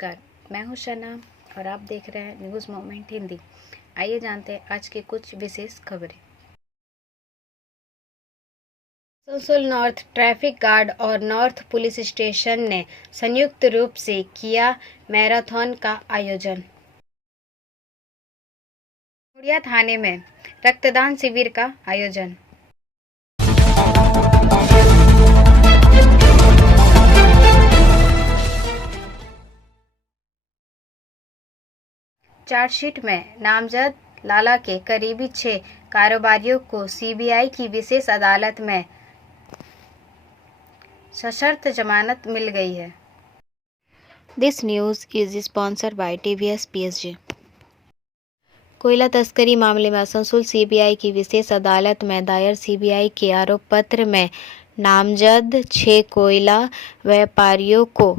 नमस्कार, मैं हूं शना और आप देख रहे हैं न्यूज़ मोमेंट हिंदी। आइए जानते हैं आज की कुछ विशेष खबरें। आसनसोल नॉर्थ ट्रैफिक गार्ड और नॉर्थ पुलिस स्टेशन ने संयुक्त रूप से किया मैराथन का आयोजन। मुड़िया थाने में रक्तदान शिविर का आयोजन। चार्जशीट में नामजद लाला के करीबी 6 कारोबारियों को सीबीआई की विशेष अदालत में सशर्त जमानत मिल गई है। This news is sponsored bye TVS PSG। कोयला तस्करी मामले में आसनसोल सीबीआई की विशेष अदालत में दायर सीबीआई के आरोप पत्र में नामजद 6 कोयला व्यापारियों को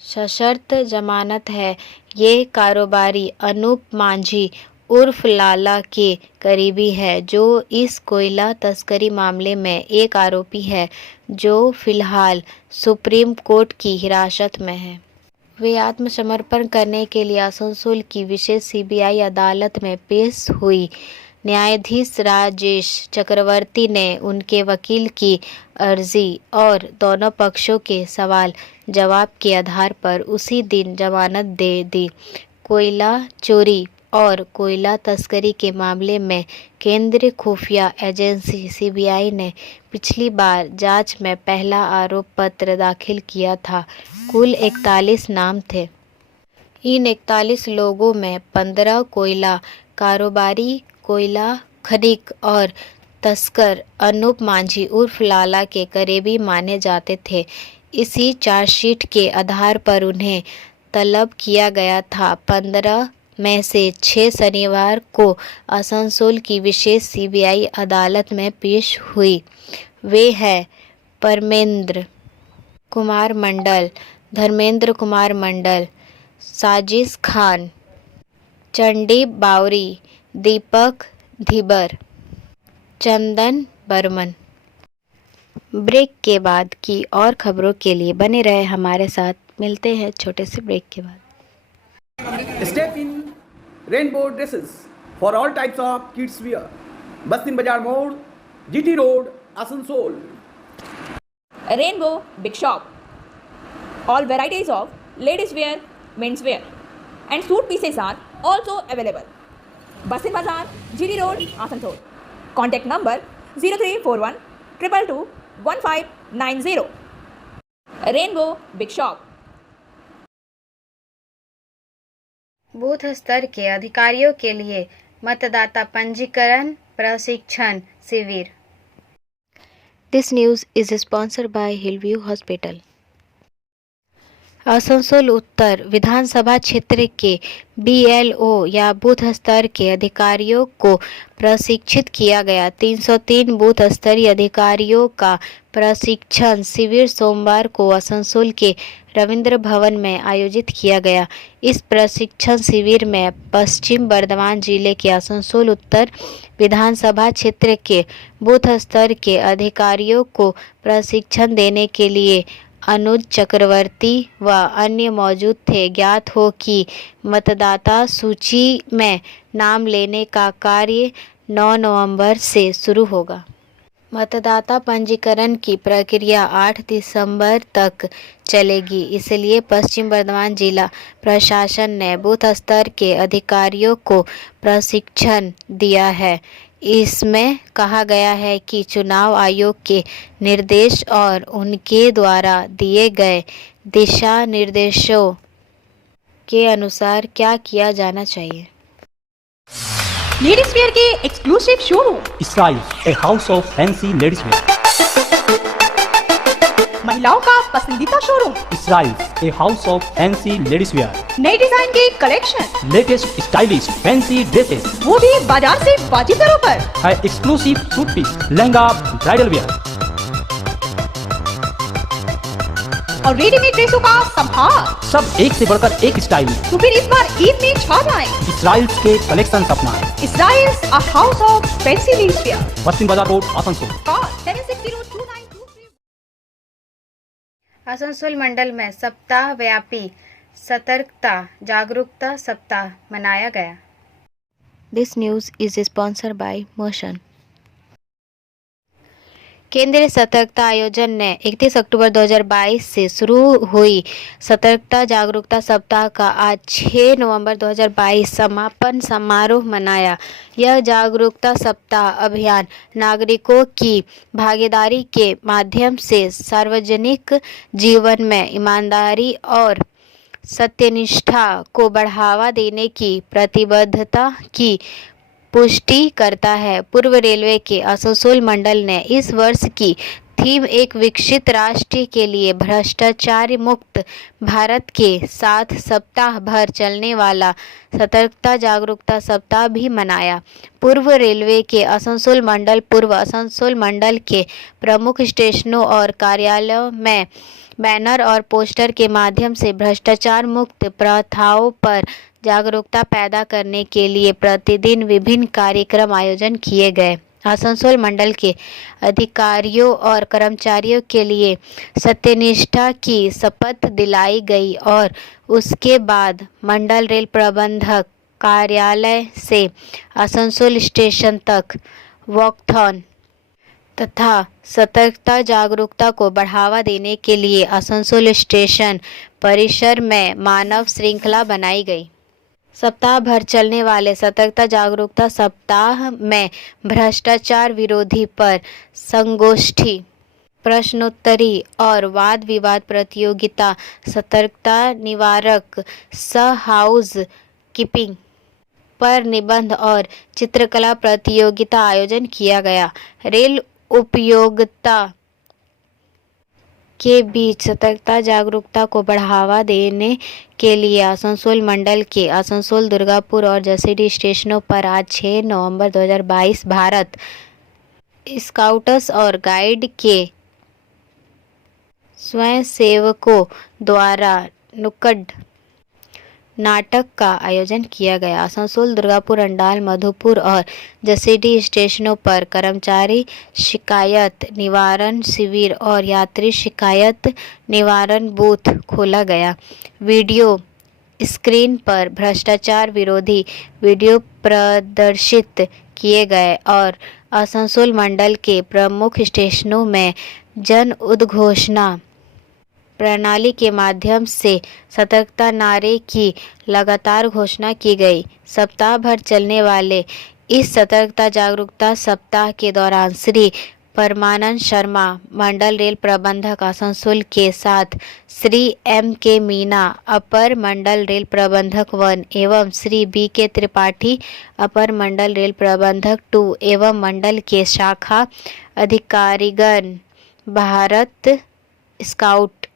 सशर्त जमानत है। ये कारोबारी अनूप मांझी उर्फ लाला के करीबी है, जो इस कोयला तस्करी मामले में एक आरोपी है, जो फिलहाल सुप्रीम कोर्ट की हिरासत में है। वे आत्मसमर्पण करने के लिए आसनसोल की विशेष सीबीआई अदालत में पेश हुई। न्यायाधीश राजेश चक्रवर्ती ने उनके वकील की अर्जी और दोनों पक्षों के सवाल जवाब के आधार पर उसी दिन जमानत दे दी। कोयला चोरी और कोयला तस्करी के मामले में केंद्रीय खुफिया एजेंसी सीबीआई ने पिछली बार जांच में पहला आरोप पत्र दाखिल किया था। कुल 41 नाम थे। इन 41 लोगों में 15 कोयला कारोबारी, कोयला खनिक और तस्कर अनूप मांझी उर्फ लाला के करीबी माने जाते थे। इसी चार्जशीट के आधार पर उन्हें तलब किया गया था। 15 में से 6 शनिवार को आसनसोल की विशेष सीबीआई अदालत में पेश हुई। वे हैं परमेंद्र कुमार मंडल, धर्मेंद्र कुमार मंडल, साजिश खान, चंडी बावरी, दीपक धीबर, चंदन बर्मन। ब्रेक के बाद की और खबरों के लिए बने रहे हमारे साथ। मिलते हैं छोटे से ब्रेक के बाद। Step in rainbow dresses for all types of kids wear. Bastin Bazar Mode, GT Road, Asansol. Rainbow Big Shop. All varieties of ladies wear, men's wear, and suit pieces are also available. Bastin Bazar, GT Road, Asansol. Contact number 0341 222 1590. Rainbow Big Shop. Booth स्तर के अधिकारियों के लिए मतदाता पंजीकरण प्रशिक्षण शिविर। This news is sponsored by Hillview hospital. Asansol उत्तर विधानसभा क्षेत्र के BLO या बूथ स्तर के अधिकारियों को प्रशिक्षित किया गया। 303 बूथ स्तरीय अधिकारियों का प्रशिक्षण शिविर सोमवार को आसनसोल के रविंद्र भवन में आयोजित किया गया। इस प्रशिक्षण शिविर में पश्चिम बर्धमान जिले के आसनसोल उत्तर विधानसभा क्षेत्र के बूथ स्तर के अधिकारियों को प्रशिक्षण देने के लिए अनुज चक्रवर्ती व अन्य मौजूद थे। ज्ञात हो कि मतदाता सूची में नाम लेने का कार्य 9 नवंबर से शुरू होगा। मतदाता पंजीकरण की प्रक्रिया 8 दिसंबर तक चलेगी, इसलिए पश्चिम बर्धमान जिला प्रशासन ने बूथ स्तर के अधिकारियों को प्रशिक्षण दिया है। इसमें कहा गया है कि चुनाव आयोग के निर्देश और उनके द्वारा दिए गए दिशा निर्देशों के अनुसार क्या किया जाना चाहिए। लेडीज वेयर के exclusive showroom styles, a house of fancy ladies wear. महिलाओं का पसंदीदा showroom styles, a house of fancy ladies wear. नए डिजाइन के collection, latest stylish fancy dresses, वो भी बाजार से वाजिब दरों पर। है exclusive suit piece, lehenga, bridal wear और रेडीमेड ड्रेसों का संभार। सब एक से बढ़कर एक स्टाइल। तो फिर इस बार ईद में छा जाएं। स्टाइल्स के कलेक्शन अपनाएं। Styles, a house of fancy ladies wear. Paschim Bazar road, Asansol. Call 760292। Asansol मंडल में सप्ताह व्यापी सतर्कता जागरूकता सप्ताह मनाया गया। This news is sponsored by Motion. केंद्रीय सतर्कता आयोजन ने 31 अक्टूबर 2022 से शुरू हुई सतर्कता जागरूकता सप्ताह का आज 6 नवंबर 2022 समापन समारोह मनाया। यह जागरूकता सप्ताह अभियान नागरिकों की भागीदारी के माध्यम से सार्वजनिक जीवन में ईमानदारी और सत्यनिष्ठा को बढ़ावा देने की प्रतिबद्धता की पुष्टि करता है। पूर्व रेलवे के आसनसोल मंडल ने इस वर्ष की थीम एक विकसित राष्ट्र के लिए भ्रष्टाचार मुक्त भारत के साथ सप्ताह भर चलने वाला सतर्कता जागरूकता सप्ताह भी मनाया। पूर्व रेलवे के आसनसोल मंडल पूर्व आसनसोल मंडल के प्रमुख स्टेशनों और कार्यालयों में बैनर और पोस्टर के माध्यम से भ्रष्टाचार मुक्त प्रथाओं पर जागरूकता पैदा करने के लिए प्रतिदिन विभिन्न कार्यक्रम आयोजन किए गए। आसनसोल मंडल के अधिकारियों और कर्मचारियों के लिए सत्यनिष्ठा की शपथ दिलाई गई और उसके बाद मंडल रेल प्रबंधक कार्यालय से आसनसोल स्टेशन तक वॉकथॉन तथा सतर्कता जागरूकता को बढ़ावा देने के लिए आसनसोल स्टेशन परिसर में मानव श्रृंखला बनाई गई। सप्ताह भर चलने वाले सतर्कता जागरूकता सप्ताह में भ्रष्टाचार विरोधी पर संगोष्ठी, प्रश्नोत्तरी और वाद विवाद प्रतियोगिता, सतर्कता निवारक सह हाउस कीपिंग पर निबंध और चित्रकला प्रतियोगिता आयोजन किया गया। रेल उपयोगिता के बीच सतर्कता जागरूकता को बढ़ावा देने के लिए आसनसोल मंडल के आसनसोल, दुर्गापुर और जसीडीह स्टेशनों पर आज 6 नवंबर 2022 भारत स्काउट्स और गाइड के स्वयंसेवकों द्वारा नुक्कड़ नाटक का आयोजन किया गया। आसनसोल, दुर्गापुर, अंडाल, मधुपुर और जसीडीह स्टेशनों पर कर्मचारी शिकायत निवारण शिविर और यात्री शिकायत निवारण बूथ खोला गया। वीडियो स्क्रीन पर भ्रष्टाचार विरोधी वीडियो प्रदर्शित किए गए और आसनसोल मंडल के प्रमुख स्टेशनों में जन उद्घोषणा प्रणाली के माध्यम से सतर्कता नारे की लगातार घोषणा की गई। सप्ताह भर चलने वाले इस सतर्कता जागरूकता सप्ताह के दौरान श्री परमानंद शर्मा, मंडल रेल प्रबंधक आसनसोल के साथ श्री M.K. मीना, अपर मंडल रेल प्रबंधक 1 एवं श्री B.K. त्रिपाठी, अपर मंडल रेल प्रबंधक 2 एवं मंडल के शाखा अधिकारीगण, भारत स्काउट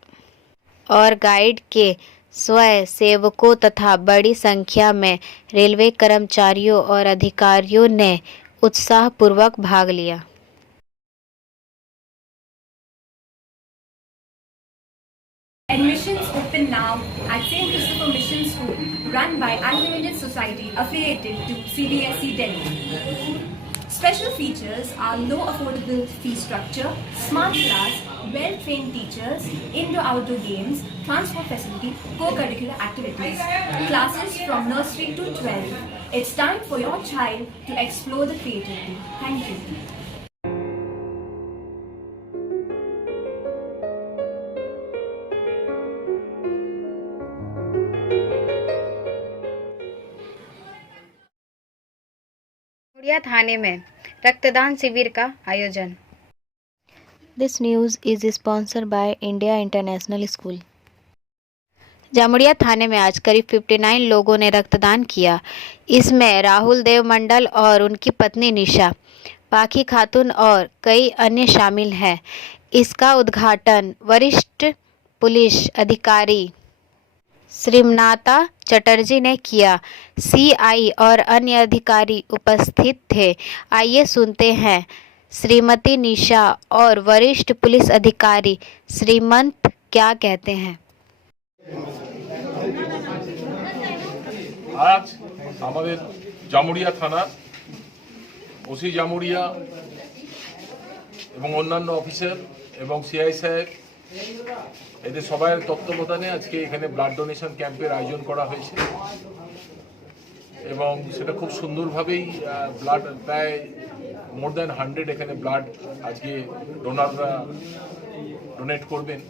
और गाइड के स्वयं सेवकों तथा बड़ी संख्या में रेलवे कर्मचारियों और अधिकारियों ने उत्साहपूर्वक भाग लिया। Admissions open now at St. Christopher Mission School, run by Anglo-Indian Society affiliated to CBSE Delhi. Special features are low affordable fee structure, smart class, well-trained teachers, indoor-outdoor games, transport facility, co-curricular activities. Classes from nursery to 12. It's time for your child to explore the creativity. Thank you. Jamuria थाने में रक्तदान शिविर का आयोजन। This news is sponsored by India International School. Jamuria थाने में आज करीब 59 लोगों ने रक्तदान किया। इसमें राहुल देव मंडल और उनकी पत्नी निशा, पाखी खातून और कई अन्य शामिल हैं। इसका उद्घाटन वरिष्ठ पुलिस अधिकारी श्रीमनाता चटर्जी ने किया। CI और अन्य अधिकारी उपस्थित थे। आइए सुनते हैं श्रीमती निशा और वरिष्ठ पुलिस अधिकारी श्रीमंत क्या कहते हैं। आज আমাদের জামুড়িয়া থানা ওসি জামুড়িয়া এবং অন্যান্য অফিসার এবং CI সাহেব এদের সবার তত্ত্বাবধানে আজকে এখানে ব্লাড ডোনেশন ক্যাম্পের আয়োজন করা হয়েছে এবং সেটা খুব সুন্দরভাবেই ব্লাড প্রায় মোর দ্যান 100 এখানে ব্লাড আজকে ডোনাররা ডোনেট করবেন।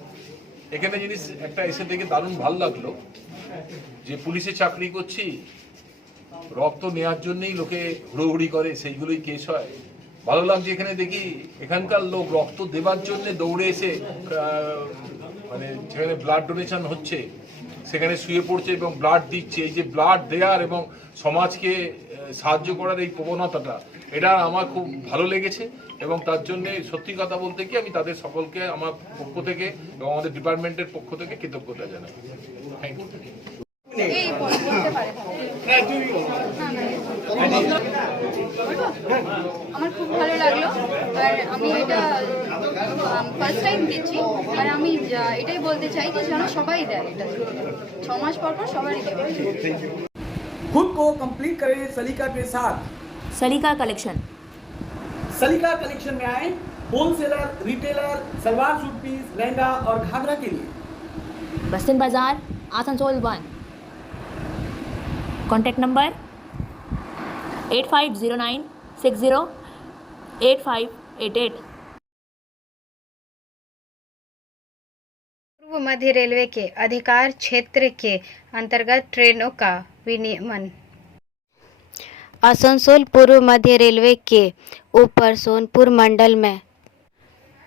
এখানে জিনিস একটা এসে দেখে দারুণ ভালো লাগলো যে পুলিশে চাকরি করছি, রক্ত নেওয়ার জন্যই লোকে হুড়োহুড়ি করে, সেইগুলোই কেস হয়। ভালো লাগছে এখানে দেখি এখানকার লোক রক্ত দেবার জন্য দৌড়ে এসে মানে যেখানে ব্লাড ডোনেশন হচ্ছে সেখানে শুয়ে পড়ছে এবং ব্লাড দিচ্ছে। এই যে ব্লাড দেওয়ার এবং সমাজকে সাহায্য করার এই প্রবণতাটা, এটা আমার খুব ভালো লেগেছে এবং তার জন্যে সত্যি কথা বলতে কি আমি তাদের সকলকে আমার পক্ষ থেকে এবং আমাদের ডিপার্টমেন্টের পক্ষ থেকে কৃতজ্ঞতা জানাই। Thank you. আমার খুব ভালো লাগলো, আর আমি এটা ফার্স্ট টাইম দিচ্ছি, আর আমি এটাই বলতে চাই যে যেন সবাই দেয়, এটা 6 মাস পর পর সবারই দেবে। खुद को कंप्लीट करें सलीका के साथ। सलीका कलेक्शन। सलीका कलेक्शन में आए wholesaler, retailer, salwar suit piece, lehenga और घाघरा के लिए। बस्तिन बाजार, आसनसोल 1। Contact number 8509608588। पूर्व मध्य रेलवे के अधिकार क्षेत्र के अंतर्गत ट्रेनों का विनियमन। आसनसोल पूर्व मध्य रेलवे के ऊपर सोनपुर मंडल में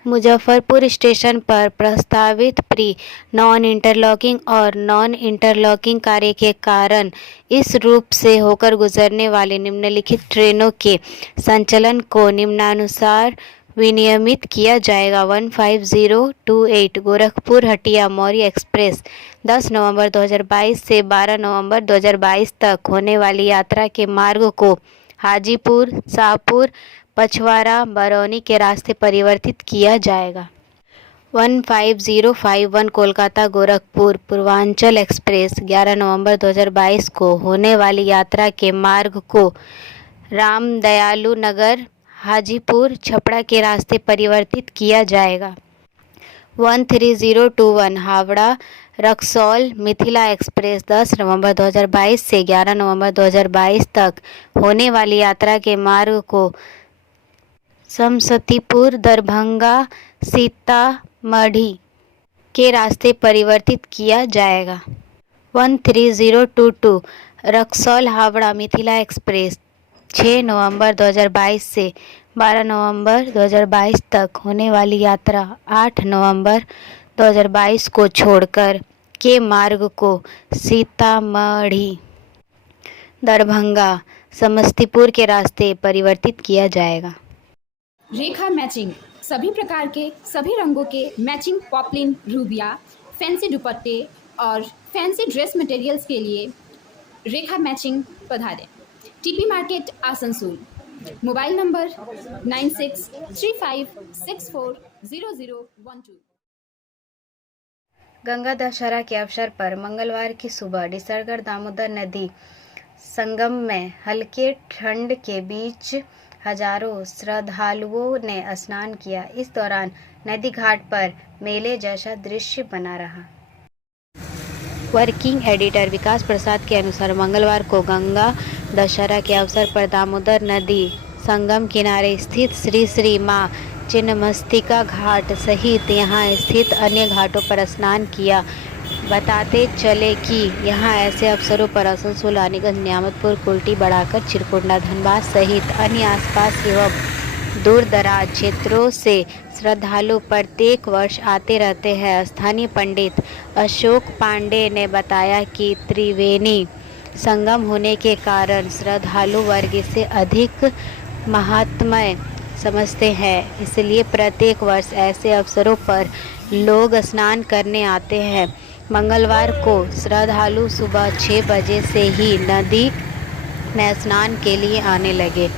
मुजफ्फरपुर स्टेशन पर प्रस्तावित प्री नॉन इंटरलॉकिंग और नॉन इंटरलॉकिंग कार्य के कारण इस रूप से होकर गुजरने वाले निम्नलिखित ट्रेनों के संचालन को निम्नानुसार विनियमित किया जाएगा। 15028 गोरखपुर हटिया मौर्य एक्सप्रेस 10 नवंबर 2022 से 12 नवंबर 2022 तक होने वाली यात्रा के मार्ग को हाजीपुर, शाहपुर, पछवाड़ा, बरौनी के रास्ते परिवर्तित किया जाएगा। 15051 कोलकाता गोरखपुर पूर्वांचल एक्सप्रेस 11 नवंबर 2022 को होने वाली यात्रा के मार्ग को रामदयालु नगर, हाजीपुर, छपरा के रास्ते परिवर्तित किया जाएगा। 13021 हावड़ा रक्सौल मिथिला एक्सप्रेस 10 नवंबर 2022 से 11 नवंबर 2022 तक होने वाली यात्रा के मार्ग को समस्तीपुर, दरभंगा, सीतामढ़ी के रास्ते परिवर्तित किया जाएगा। 13022 रक्सौल हावड़ा मिथिला एक्सप्रेस 6 नवंबर 2022 से 12 नवंबर 2022 तक होने वाली यात्रा 8 नवंबर 2022 को छोड़कर के मार्ग को सीतामढ़ी, दरभंगा, समस्तीपुर के रास्ते परिवर्तित किया जाएगा। रेखा मैचिंग, सभी प्रकार के सभी रंगों के मैचिंग पॉपलिन, रूबिया, फैंसी दुपट्टे और फैंसी ड्रेस मटेरियल्स के लिए रेखा मैचिंग पधारें। TP market Asansol. Mobile number 9635640012। Ganga Dussehra के अवसर पर मंगलवार की सुबह डिसरगढ़ दामोदर नदी संगम में हल्के ठंड के बीच हजारों श्रद्धालुओं ने स्नान किया। इस दौरान नदी घाट पर मेले जैसा दृश्य बना रहा। वर्किंग एडिटर विकास प्रसाद के अनुसार मंगलवार को गंगा दशहरा के अवसर पर दामोदर नदी संगम किनारे स्थित श्री श्री मां चिन्नमस्तिका घाट सहित यहां स्थित अन्य घाटों पर स्नान किया। बताते चले कि यहां ऐसे अवसरों पर आसनसोल, रानीगंज, नियामतपुर, कुल्टी, बढ़ाकर, चिरकुंडा, धनबाद सहित अन्य आसपास एवं दूर दराज क्षेत्रों से श्रद्धालु प्रत्येक वर्ष आते रहते हैं। स्थानीय पंडित अशोक पांडे ने बताया कि त्रिवेणी संगम होने के कारण श्रद्धालु वर्ग इसे अधिक महात्म्य समझते हैं, इसलिए प्रत्येक वर्ष ऐसे अवसरों पर लोग स्नान करने आते हैं। मंगलवार को श्रद्धालु सुबह 6 बजे से ही नदी में स्नान के लिए आने लगे।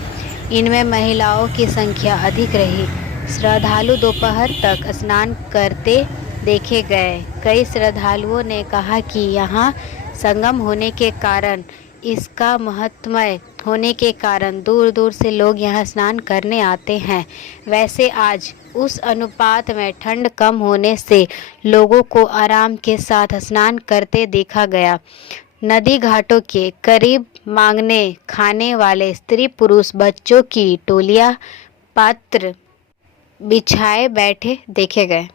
इनमें महिलाओं की संख्या अधिक रही। श्रद्धालु दोपहर तक स्नान करते देखे गए। कई श्रद्धालुओं ने कहा कि यहाँ संगम होने के कारण, इसका महत्मय होने के कारण दूर दूर से लोग यहाँ स्नान करने आते हैं। वैसे आज उस अनुपात में ठंड कम होने से लोगों को आराम के साथ स्नान करते देखा गया। नदी घाटों के करीब मांगने खाने वाले स्त्री पुरुष बच्चों की टोलियां पात्र बिछाए बैठे देखे गए।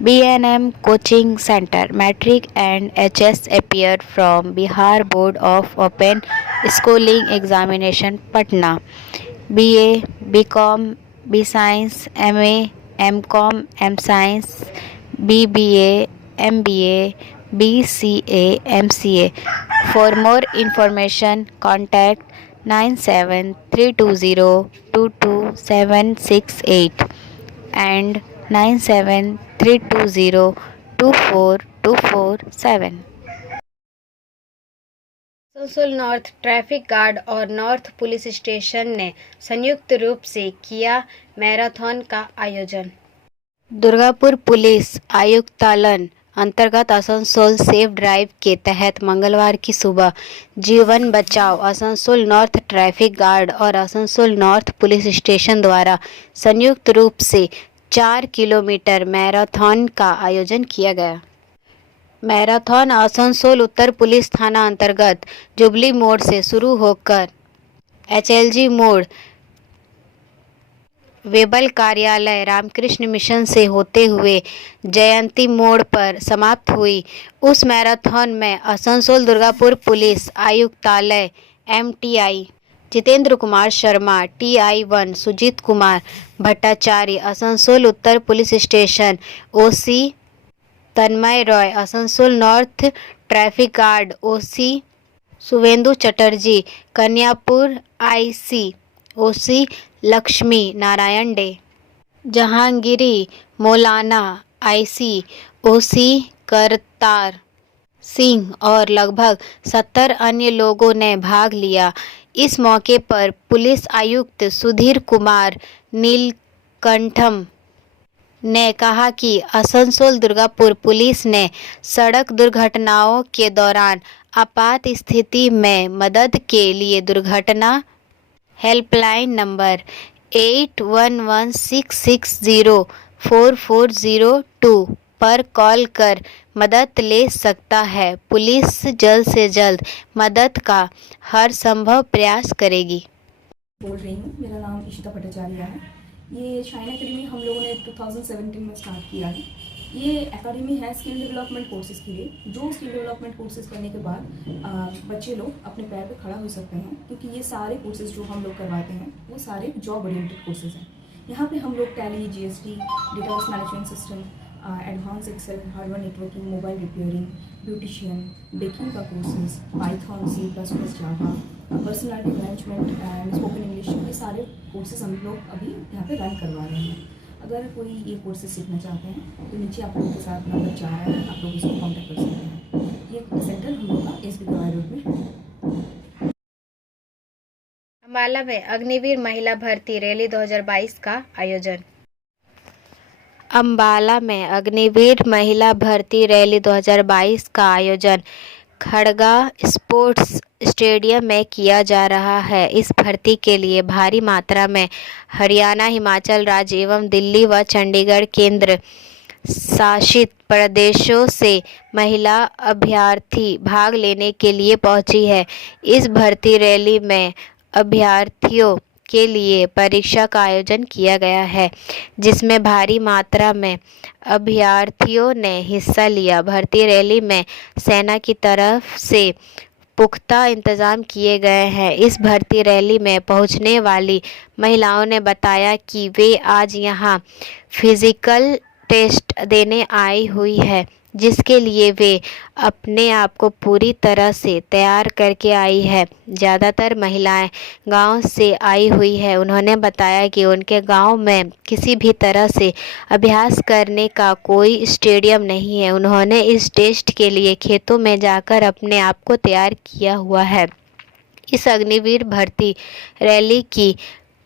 B&M Coaching Center Matric and HS appear from Bihar Board of Open Schooling Examination Patna. BA, BCom, B Science, MA, MCom, M Science, BBA, MBA, BCA, MCA. For more information, contact 9732022768 and 9732024247। Asansol north traffic guard और north police station ने संयुक्त रूप से किया marathon का आयोजन। Durgapur police आयुक्तालय अंतर्गत आसनसोल सेफ ड्राइव के तहत मंगलवार की सुबह जीवन बचाओ आसनसोल नॉर्थ ट्रैफिक गार्ड और आसनसोल नॉर्थ पुलिस स्टेशन द्वारा संयुक्त रूप से 4 किलोमीटर मैराथन का आयोजन किया गया। मैराथन आसनसोल उत्तर पुलिस थाना अंतर्गत जुबली मोड़ से शुरू होकर HLG मोड़ वेबल कार्यालय रामकृष्ण मिशन से होते हुए जयंती मोड़ पर समाप्त हुई। उस मैराथन में आसनसोल दुर्गापुर पुलिस आयुक्तालय MTI जितेंद्र कुमार शर्मा, TI1 सुजीत कुमार भट्टाचार्य, आसनसोल उत्तर police station OC Tanmay Roy, Asansol north traffic guard OC Shubhendu Chatterjee, Kanyapur IC OC Lakshmi Narayan Dey, Jahangiri Maulana IC OC Kartar Singh और लगभग 70 अन्य लोगों ने भाग लिया। इस मौके पर पुलिस आयुक्त सुधीर कुमार नीलकंठम ने कहा कि आसनसोल दुर्गापुर पुलिस ने सड़क दुर्घटनाओं के दौरान आपात स्थिति में मदद के लिए दुर्घटना हेल्पलाइन नंबर 8116604402 पर कॉल कर मदद ले सकता है। पुलिस जल्द से जल्द मदद का हर संभव प्रयास करेगी। बोल रही हूँ, मेरा नाम इशिता भट्टाचार्य है। ये शाइन एकेडमी हम लोगों ने 2017 में स्टार्ट किया है। ये एकेडमी है स्किल डेवलपमेंट कोर्सेज़ के लिए। जो स्किल डेवलपमेंट कोर्सेज़ करने के बाद बच्चे लोग अपने पैर पे खड़ा हो सकते हैं, क्योंकि ये सारे कोर्सेज़ जो हम लोग करवाते हैं वो सारे जॉब ओरिएंटेड कोर्सेज़ हैं। यहाँ पे हम लोग Tally, GST, database management system, advance Excel, hardware networking, mobile repairing, beautician, baking का courses, Python, C++, Java, personality management and spoken English, ये सारे कोर्सेज हम लोग अभी यहाँ पे रन करवा रहे हैं। अगर कोई ये कोर्सेज सीखना चाहते हैं तो नीचे आप लोगों के साथ नंबर जा रहा है, आप लोग इसको कॉन्टैक्ट कर सकते हैं। ये सेंटर हम लोग का SB कवाई रोड में है। अम्बाला में अग्निवीर महिला भर्ती रैली 2022 का आयोजन। अम्बाला में अग्निवीर महिला भर्ती रैली 2022 का आयोजन खड़गा स्पोर्ट्स स्टेडियम में किया जा रहा है। इस भर्ती के लिए भारी मात्रा में हरियाणा, हिमाचल राज्य एवं दिल्ली व चंडीगढ़ केंद्र शासित प्रदेशों से महिला अभ्यर्थी भाग लेने के लिए पहुंची है। इस भर्ती रैली में अभ्यर्थियों के लिए परीक्षा का आयोजन किया गया है, जिसमें भारी मात्रा में अभ्यर्थियों ने हिस्सा लिया। भर्ती रैली में सेना की तरफ से पुख्ता इंतजाम किए गए हैं। इस भर्ती रैली में पहुंचने वाली महिलाओं ने बताया कि वे आज यहां फिजिकल टेस्ट देने आई हुई है, जिसके लिए वे अपने आप को पूरी तरह से तैयार करके आई है। ज़्यादातर महिलाएं गांव से आई हुई है। उन्होंने बताया कि उनके गांव में किसी भी तरह से अभ्यास करने का कोई स्टेडियम नहीं है। उन्होंने इस टेस्ट के लिए खेतों में जाकर अपने आप को तैयार किया हुआ है। इस अग्निवीर भर्ती रैली की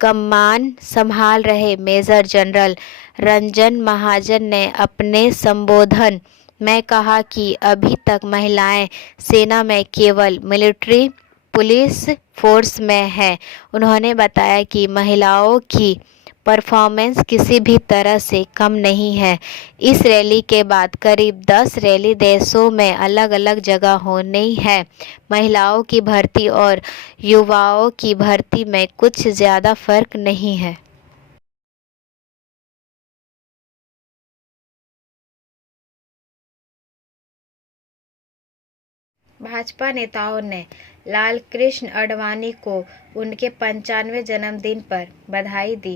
कमान संभाल रहे मेजर जनरल रंजन महाजन ने अपने संबोधन में कहा कि अभी तक महिलाएं सेना में केवल मिलिट्री पुलिस फोर्स में हैं। उन्होंने बताया कि महिलाओं की परफॉर्मेंस किसी भी तरह से कम नहीं है। इस रैली के बाद करीब 10 रैली देशों में अलग अलग जगह होनी है। महिलाओं की भर्ती और युवाओं की भर्ती में कुछ ज़्यादा फर्क नहीं है। भाजपा नेताओं ने लालकृष्ण आडवाणी को उनके 95वें जन्मदिन पर बधाई दी।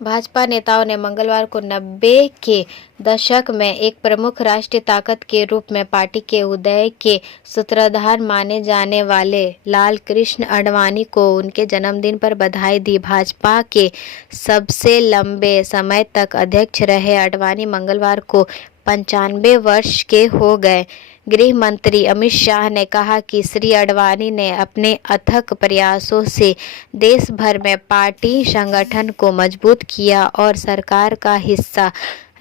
भाजपा नेताओं ने मंगलवार को 90 के दशक में एक प्रमुख राष्ट्रीय ताकत के रूप में पार्टी के उदय के सूत्रधार माने जाने वाले लालकृष्ण आडवाणी को उनके जन्मदिन पर बधाई दी। भाजपा के सबसे लंबे समय तक अध्यक्ष रहे आडवाणी मंगलवार को 95 वर्ष के हो गए। गृह मंत्री अमित शाह ने कहा कि श्री आडवाणी ने अपने अथक प्रयासों से देश भर में पार्टी संगठन को मजबूत किया और सरकार का हिस्सा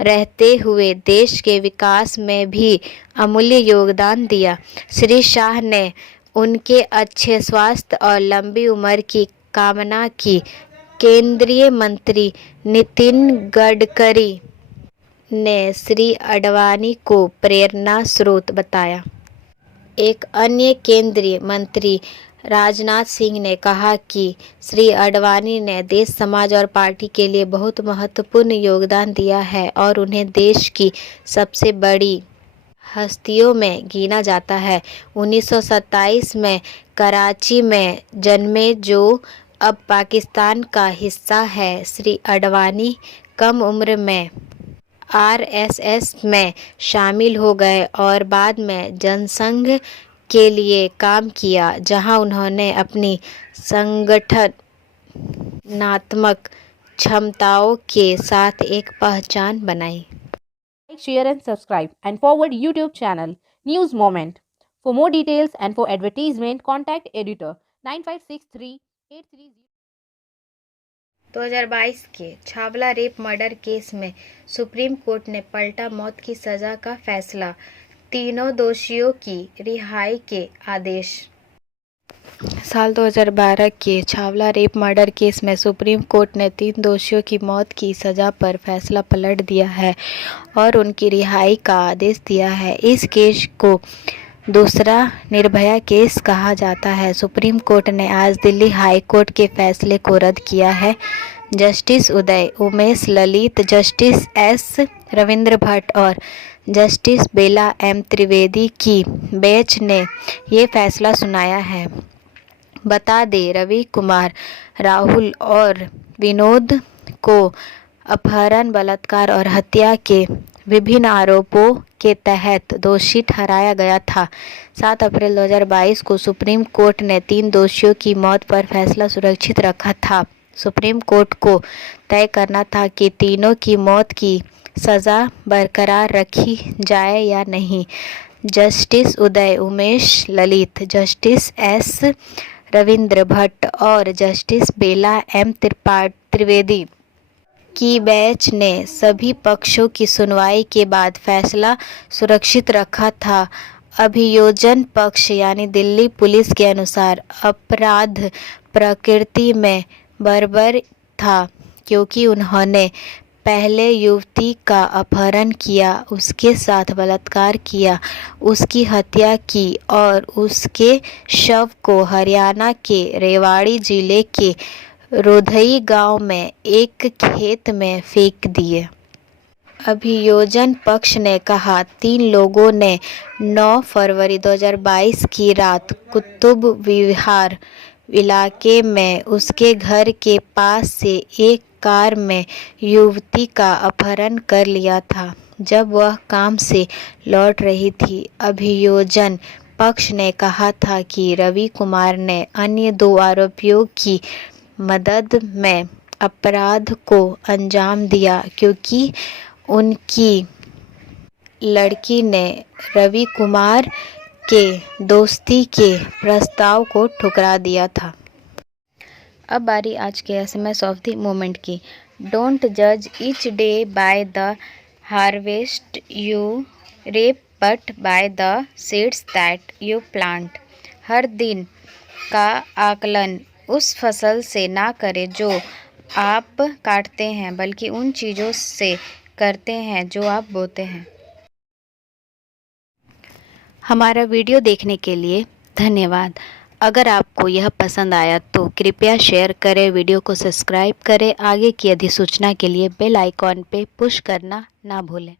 रहते हुए देश के विकास में भी अमूल्य योगदान दिया। श्री शाह ने उनके अच्छे स्वास्थ्य और लंबी उम्र की कामना की। केंद्रीय मंत्री नितिन गडकरी ने श्री आडवाणी को प्रेरणा स्रोत बताया। एक अन्य केंद्रीय मंत्री राजनाथ सिंह ने कहा कि श्री आडवाणी ने देश, समाज और पार्टी के लिए बहुत महत्वपूर्ण योगदान दिया है और उन्हें देश की सबसे बड़ी हस्तियों में गिना जाता है। 1927 में कराची में जन्मे जो अब पाकिस्तान का हिस्सा है। श्री आडवाणी कम उम्र में आरएसएस में शामिल हो गए और बाद में जनसंघ के लिए काम किया, जहां उन्होंने अपनी संगठनात्मक क्षमताओं के साथ एक पहचान बनाई। Like, share and subscribe and forward YouTube channel News Moment. For more details and for advertisement, contact editor 956383. 2022 के छावला रेप मर्डर केस में सुप्रीम कोर्ट ने पलटा मौत की सजा का फैसला, तीनों दोषियों की रिहाई के आदेश। साल 2012 के छावला रेप मर्डर केस में सुप्रीम कोर्ट ने 3 दोषियों की मौत की सजा पर फैसला पलट दिया है और उनकी रिहाई का आदेश दिया है। इस केस को दूसरा निर्भया केस कहा जाता है। सुप्रीम कोर्ट ने आज दिल्ली हाई कोर्ट के फैसले को रद्द किया है। Justice Uday Umesh Lalit, justice S Ravindra Bhatt और जस्टिस बेला एम त्रिवेदी की बेंच ने ये फैसला सुनाया है। बता दें, रवि कुमार, राहुल और विनोद को अपहरण, बलात्कार और हत्या के विभिन्न आरोपों के तहत दोषी ठहराया गया था। 7 अप्रैल 2022 को सुप्रीम कोर्ट ने 3 दोषियों की मौत पर फैसला सुरक्षित रखा था। सुप्रीम कोर्ट को तय करना था कि तीनों की मौत की सज़ा बरकरार रखी जाए या नहीं। Justice Uday Umesh Lalit, justice S Ravindra Bhatt और जस्टिस बेला एम त्रिवेदी की बेंच ने सभी पक्षों की सुनवाई के बाद फैसला सुरक्षित रखा था। अभियोजन पक्ष यानी दिल्ली पुलिस के अनुसार अपराध प्रकृति में बर्बर था, क्योंकि उन्होंने पहले युवती का अपहरण किया, उसके साथ बलात्कार किया, उसकी हत्या की और उसके शव को हरियाणा के रेवाड़ी जिले के रोधई गांव में एक खेत में फेंक दिए। अभियोजन पक्ष ने कहा 3 लोगों ने 9 फरवरी 2022 की रात कुतुब विहार इलाके में उसके घर के पास से एक कार में युवती का अपहरण कर लिया था, जब वह काम से लौट रही थी। अभियोजन पक्ष ने कहा था कि रवि कुमार ने अन्य 2 आरोपियों की मदद में अपराध को अंजाम दिया, क्योंकि उनकी लड़की ने रवि कुमार के दोस्ती के प्रस्ताव को ठुकरा दिया था। अब बारी आज के एसएमएस ऑफ द मोमेंट की। डोंट जज each day by the harvest you reap but by the seeds that you plant. हर दिन का आकलन उस फसल से ना करें जो आप काटते हैं बल्कि उन चीज़ों से करते हैं जो आप बोते हैं। हमारा वीडियो देखने के लिए धन्यवाद। अगर आपको यह पसंद आया तो कृपया शेयर करें, वीडियो को सब्सक्राइब करें। आगे की अधिसूचना के लिए बेल आइकॉन पे पुश करना ना भूलें।